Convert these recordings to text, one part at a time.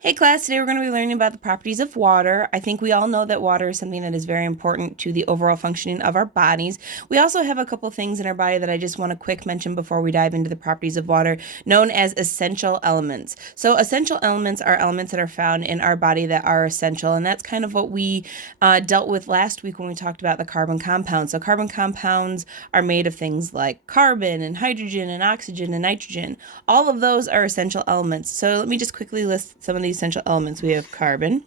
Hey class, today we're going to be learning about the properties of water. I think we all know that water is something that is very important to the overall functioning of our bodies. We also have a couple things in our body that I just want to quick mention before we dive into the properties of water, known as essential elements. So essential elements are elements that are found in our body that are essential, and that's kind of what we dealt with last week when we talked about the carbon compounds. So carbon compounds are made of things like carbon and hydrogen and oxygen and nitrogen. All of those are essential elements. So let me just quickly list some of the essential elements. We have carbon,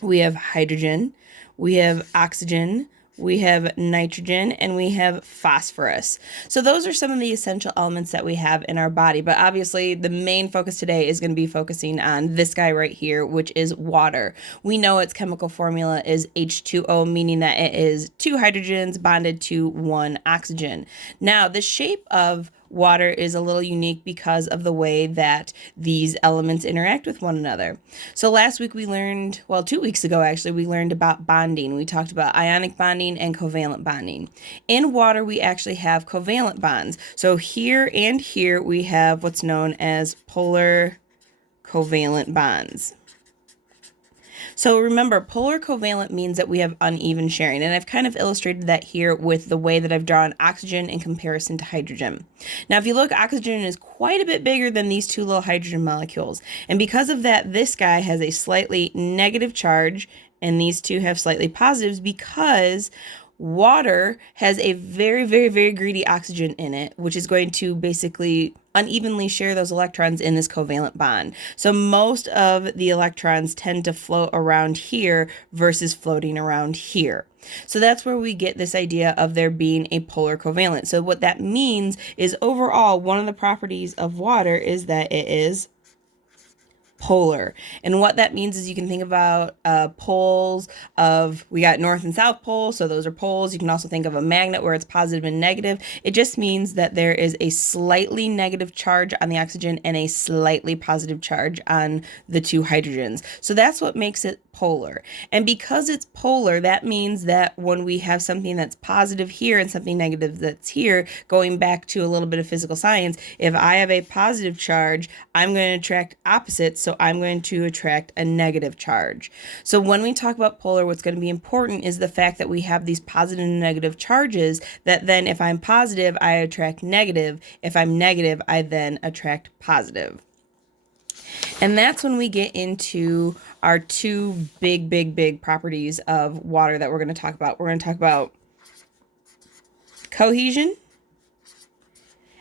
we have hydrogen, we have oxygen, we have nitrogen, and we have phosphorus. So those are some of the essential elements that we have in our body. But obviously, the main focus today is going to be focusing on this guy right here, which is water. We know its chemical formula is H2O, meaning that it is two hydrogens bonded to one oxygen. Now, the shape of water is a little unique because of the way that these elements interact with one another. So last week we learned, well, 2 weeks ago actually, we learned about bonding. We talked about ionic bonding and covalent bonding. In water, we actually have covalent bonds. So here and here we have what's known as polar covalent bonds. So remember, polar covalent means that we have uneven sharing, and I've kind of illustrated that here with the way that I've drawn oxygen in comparison to hydrogen. Now, if you look, oxygen is quite a bit bigger than these two little hydrogen molecules, and because of that, this guy has a slightly negative charge, and these two have slightly positives because water has a very, very, very greedy oxygen in it, which is going to basically unevenly share those electrons in this covalent bond. So most of the electrons tend to float around here versus floating around here. So that's where we get this idea of there being a polar covalent. So what that means is overall, one of the properties of water is that it is polar. And what that means is you can think about poles of, we got north and south poles, so those are poles. You can also think of a magnet where it's positive and negative. It just means that there is a slightly negative charge on the oxygen and a slightly positive charge on the two hydrogens. So that's what makes it polar. And because it's polar, that means that when we have something that's positive here and something negative that's here, going back to a little bit of physical science, if I have a positive charge, I'm going to attract opposites, so I'm going to attract a negative charge. So when we talk about polar, what's going to be important is the fact that we have these positive and negative charges, that then if I'm positive, I attract negative. If I'm negative, I then attract positive. And that's when we get into our two big properties of water that we're going to talk about. We're going to talk about cohesion,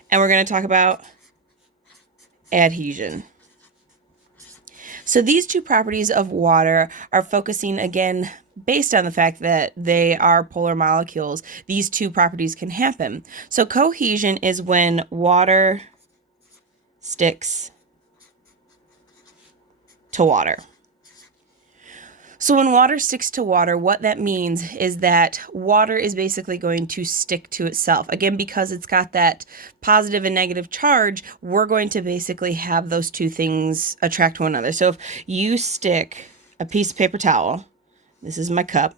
and we're going to talk about adhesion. So these two properties of water are focusing, again, based on the fact that they are polar molecules. These two properties can happen. So cohesion is when water sticks to water. So when water sticks to water, what that means is that water is basically going to stick to itself. Again, because it's got that positive and negative charge, we're going to basically have those two things attract one another. So if you stick a piece of paper towel, this is my cup,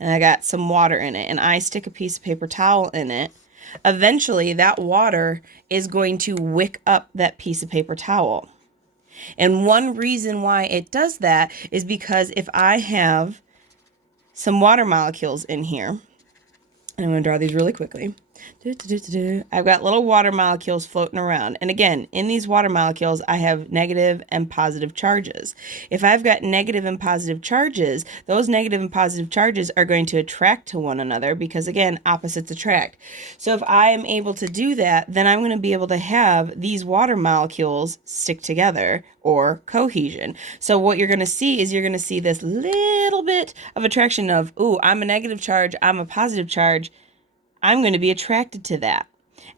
and I got some water in it, and I stick a piece of paper towel in it, eventually that water is going to wick up that piece of paper towel. And one reason why it does that is because if I have some water molecules in here, and I'm going to draw these really quickly. I've got little water molecules floating around. And again, in these water molecules, I have negative and positive charges. If I've got negative and positive charges, those negative and positive charges are going to attract to one another because, again, opposites attract. So if I am able to do that, then I'm going to be able to have these water molecules stick together, or cohesion. So what you're going to see is you're going to see this little bit of attraction of, ooh, I'm a negative charge, I'm a positive charge. I'm going to be attracted to that.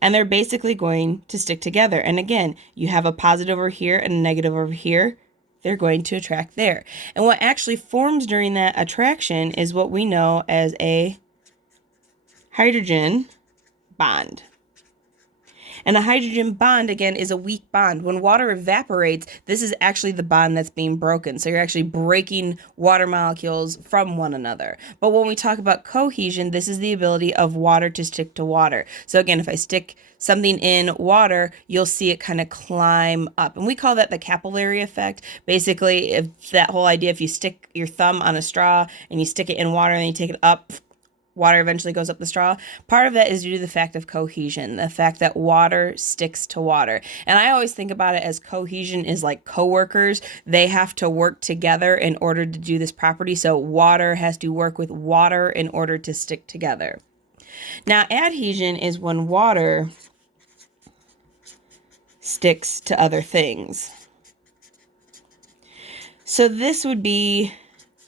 And they're basically going to stick together. And again, you have a positive over here and a negative over here. They're going to attract there. And what actually forms during that attraction is what we know as a hydrogen bond. And a hydrogen bond, again, is a weak bond. When water evaporates, this is actually the bond that's being broken. So you're actually breaking water molecules from one another. But when we talk about cohesion, this is the ability of water to stick to water. So again, if I stick something in water, you'll see it kind of climb up. And we call that the capillary effect. Basically, if that whole idea, if you stick your thumb on a straw and you stick it in water and then you take it up, water eventually goes up the straw. Part of that is due to the fact of cohesion, the fact that water sticks to water. And I always think about it as cohesion is like coworkers. They have to work together in order to do this property. So water has to work with water in order to stick together. Now, adhesion is when water sticks to other things. So this would be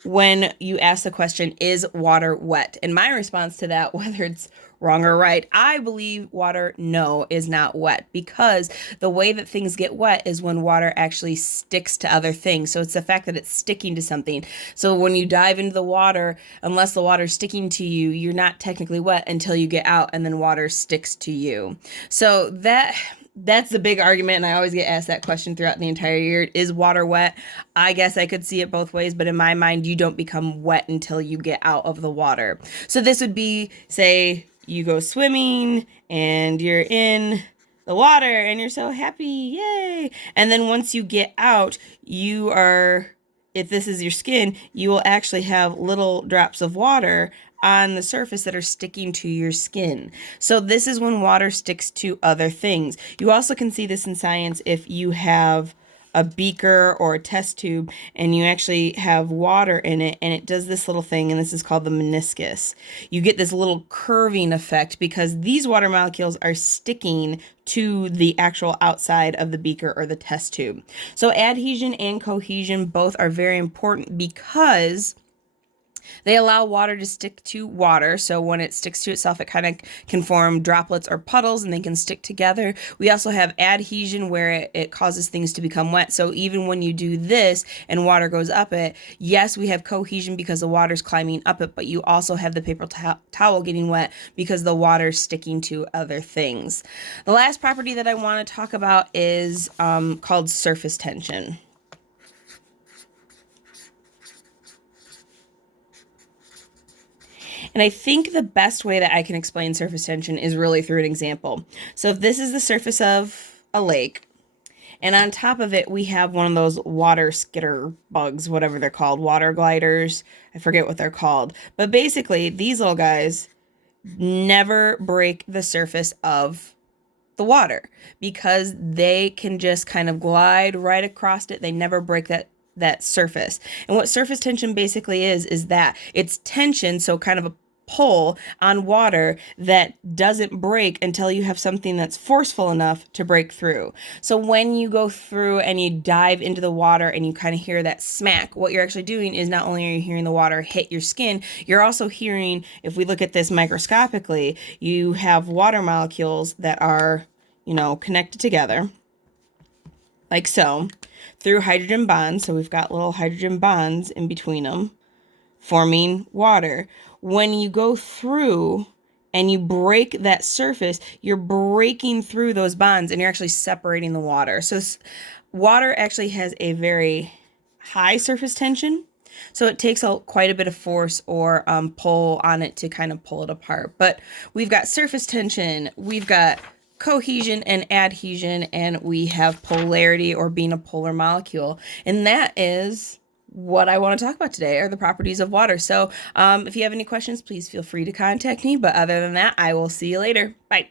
when you ask the question, is water wet? And my response to that, whether it's wrong or right, I believe water, no, is not wet, because the way that things get wet is when water actually sticks to other things. So it's the fact that it's sticking to something. So when you dive into the water, unless the water's sticking to you, you're not technically wet until you get out and then water sticks to you. So that's the big argument, and I always get asked that question throughout the entire year. Is water wet? I guess I could see it both ways, but in my mind, you don't become wet until you get out of the water. So this would be, say, you go swimming, and you're in the water, and you're so happy, yay! And then once you get out, you are, if this is your skin, you will actually have little drops of water on the surface that are sticking to your skin. So this is when water sticks to other things. You also can see this in science if you have a beaker or a test tube and you actually have water in it, and it does this little thing, and this is called the meniscus. You get this little curving effect because these water molecules are sticking to the actual outside of the beaker or the test tube. So adhesion and cohesion both are very important because they allow water to stick to water. So when it sticks to itself, it kind of can form droplets or puddles and they can stick together. We also have adhesion where it causes things to become wet. So even when you do this and water goes up it, yes, we have cohesion because the water's climbing up it, but you also have the paper towel getting wet because the water's sticking to other things. The last property that I want to talk about is called surface tension. And I think the best way that I can explain surface tension is really through an example. So if this is the surface of a lake, and on top of it, we have one of those water skitter bugs, whatever they're called, water gliders. I forget what they're called. But basically, these little guys never break the surface of the water because they can just kind of glide right across it. They never break that surface. And what surface tension basically is that it's tension, so kind of a pull on water that doesn't break until you have something that's forceful enough to break through. So when you go through and you dive into the water and you kind of hear that smack, what you're actually doing is not only are you hearing the water hit your skin, you're also hearing, if we look at this microscopically, you have water molecules that are, connected together like so, through hydrogen bonds. So we've got little hydrogen bonds in between them, forming water. When you go through and you break that surface, you're breaking through those bonds and you're actually separating the water. So water actually has a very high surface tension. So it takes quite a bit of force or pull on it to kind of pull it apart. But we've got surface tension, we've got cohesion and adhesion, and we have polarity or being a polar molecule. And that is what I want to talk about today, are the properties of water. So if you have any questions, please feel free to contact me. But other than that, I will see you later. Bye.